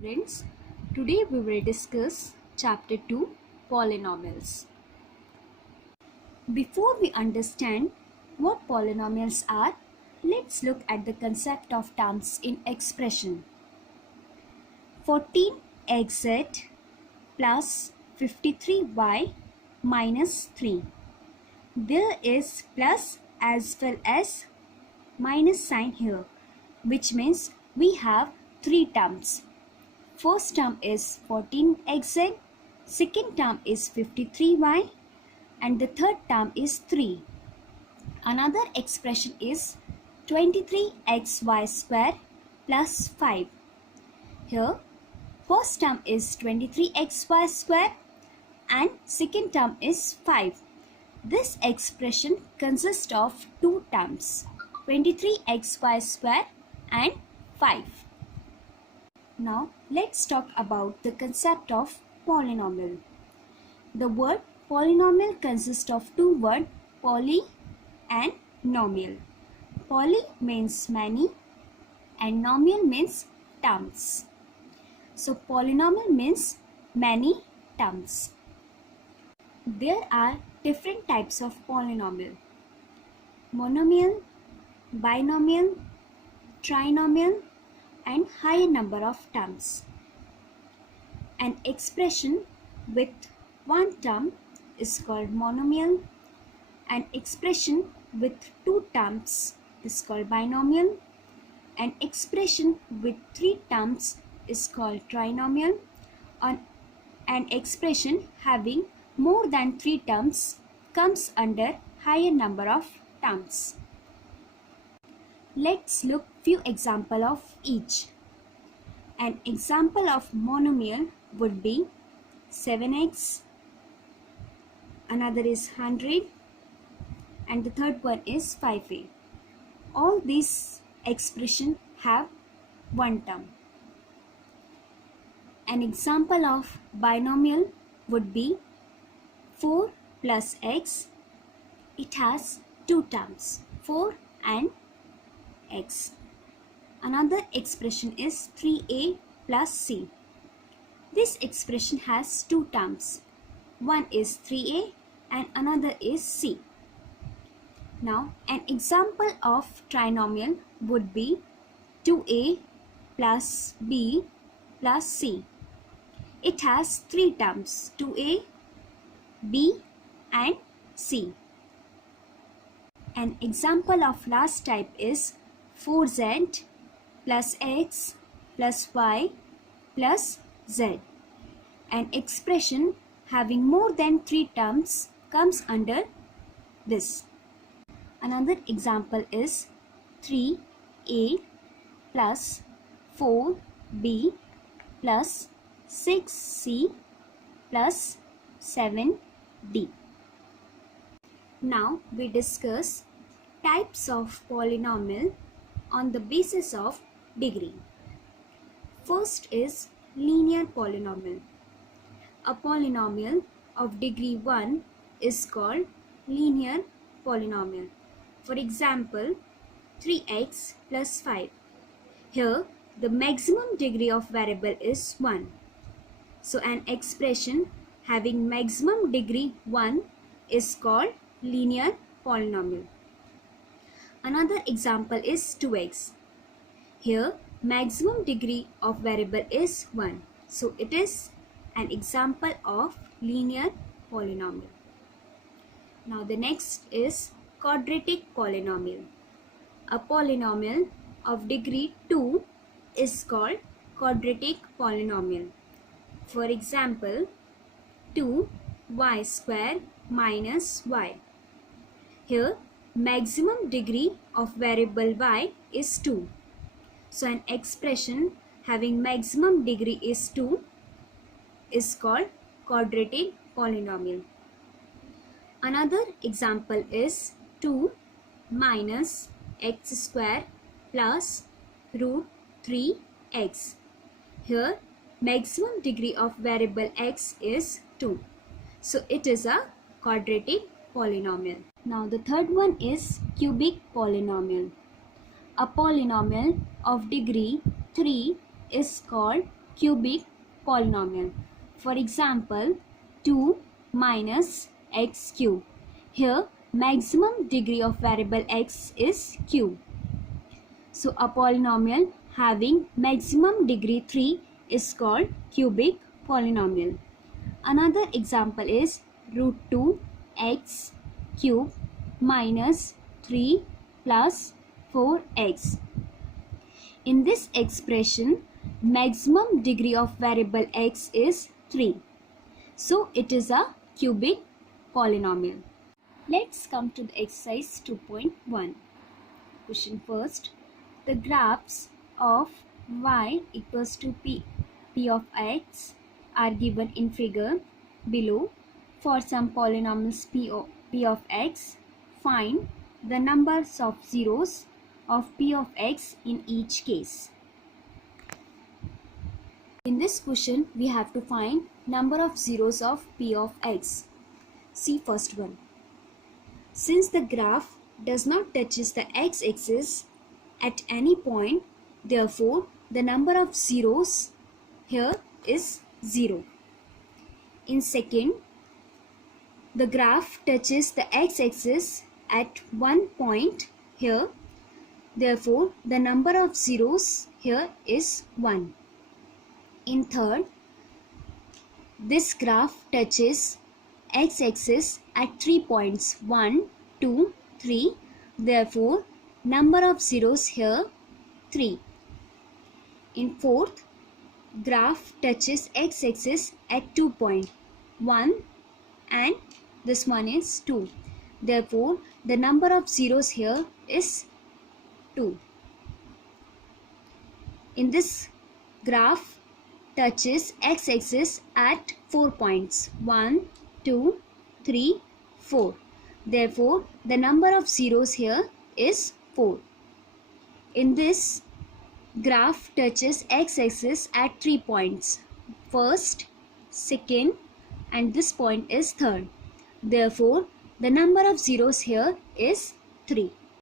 Students, today we will discuss Chapter 2 Polynomials. Before we understand what polynomials are, let's look at the concept of terms in expression. 14xz plus 53y minus 3. There is plus as well as minus sign here, which means we have three terms. First term is 14xz, second term is 53y, and the third term is 3. Another expression is 23xy square plus 5. Here, first term is 23xy square and second term is 5. This expression consists of two terms, 23xy square and 5. Now let's talk about the concept of polynomial. The word polynomial consists of two words, poly and nomial. Poly means many and nomial means terms. So polynomial means many terms. There are different types of polynomial: monomial, binomial, trinomial, and higher number of terms. An expression with one term is called monomial. An expression with two terms is called binomial. An expression with three terms is called trinomial. An expression having more than three terms comes under higher number of terms. Let's look few examples of each. An example of monomial would be 7x, another is 100, and the third one is 5a. All these expressions have one term. An example of binomial would be 4 plus x. It has two terms, 4 and x. Another expression is 3a plus c. This expression has two terms. One is 3a and another is c. Now an example of trinomial would be 2a plus b plus c. It has three terms, 2a, b and c. An example of last type is 4z plus x plus y plus z. An expression having more than three terms comes under this. Another example is 3a plus 4b plus 6c plus 7d. Now we discuss types of polynomial on the basis of degree. First is linear polynomial. A polynomial of degree 1 is called linear polynomial. For example, 3x plus 5. Here the maximum degree of variable is 1. So an expression having maximum degree 1 is called linear polynomial. Another example is 2x. Here maximum degree of variable is 1. So it is an example of linear polynomial. Now the next is quadratic polynomial. A polynomial of degree 2 is called quadratic polynomial. For example, 2y square minus y. Here maximum degree of variable y is 2. So an expression having maximum degree is 2 is called quadratic polynomial. Another example is 2 minus x square plus root 3x. Here maximum degree of variable x is 2. So it is a quadratic polynomial. Now the third one is cubic polynomial. A polynomial of degree 3 is called cubic polynomial. For example, 2 minus x cube. Here maximum degree of variable x is cube. So a polynomial having maximum degree 3 is called cubic polynomial. Another example is root 2 x cube minus 3 plus 4x. In this expression, maximum degree of variable x is 3. So it is a cubic polynomial. Let's come to the exercise 2.1. Question first. The graphs of y equals to p of x are given in figure below. For some polynomials p of x, find the numbers of zeros of p of x in each case. In this question, we have to find number of zeros of p of x. See first one. Since the graph does not touches the x-axis at any point, therefore the number of zeros here is 0. In second, the graph touches the x-axis at one point here, therefore the number of zeros here is 1. In third, this graph touches x-axis at 3 points 1, 2, 3, therefore number of zeros here 3. In fourth, graph touches x-axis at 2 points 1 and this one is 2, therefore the number of zeros here is 2. In this graph touches x-axis at 4 points 1, 2, 3, 4, therefore the number of zeros here is 4. In this graph touches x-axis at 3 points, first, second and this point is third, therefore the number of zeros here is 3.